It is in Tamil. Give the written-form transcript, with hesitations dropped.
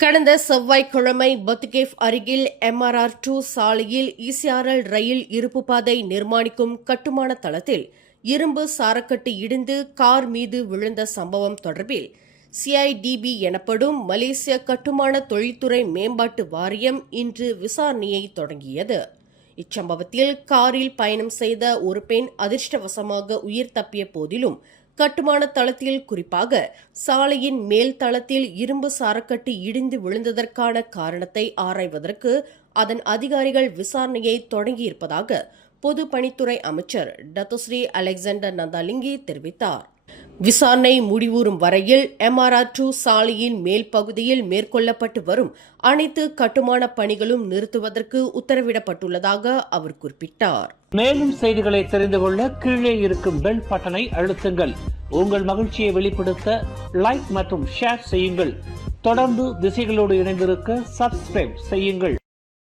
கடந்த செவ்வாய்க்கிழமை பத்துகேவ் அருகில் MRR2 சாலையில் ECRL ரயில் இருப்பு பாதை நிர்மாணிக்கும் கட்டுமான தளத்தில் இரும்பு சாரக்கட்டு இடிந்து கார் மீது விழுந்த சம்பவம் தொடர்பில் CIDB எனப்படும் மலேசிய கட்டுமான தொழில்துறை மேம்பாட்டு வாரியம் இன்று விசாரணையை தொடங்கியது. இச்சம்பவத்தில் காரில் பயணம் செய்த ஒரு பெண் அதிர்ஷ்டவசமாக உயிர் தப்பிய போதிலும் கட்டுமான தளத்தில் குறிப்பாக சாலையின் மேல் தளத்தில் இரும்பு சாரக்கட்டு இடிந்து விழுந்ததற்கான காரணத்தை ஆராய்வதற்கு அதன் அதிகாரிகள் விசாரணையை தொடங்கியிருப்பதாக பொதுப்பணித்துறை அமைச்சர் டத்தோஸ்ரீ அலெக்சாண்டர் நந்தாலிங்கி தெரிவித்தார். விசாரணை முடிவுறும் வரையில் MRR2 சாலையின் மேல் பகுதியில் மேற்கொள்ளப்பட்டு வரும் அனைத்து கட்டுமான பணிகளும் நிறுத்துவதற்கு உத்தரவிடப்பட்டுள்ளதாக அவர் குறிப்பிட்டார். மேலும் செய்திகளை தெரிந்து கொள்ள கீழே இருக்கும் பெல் பட்டனை அழுத்துங்கள். உங்கள் மகிழ்ச்சியை வெளிப்படுத்த லைக் மற்றும் ஷேர் செய்யுங்கள். தொடர்ந்து திசைகளோடு இணைந்திருக்க சப்ஸ்கிரைப் செய்யுங்கள்.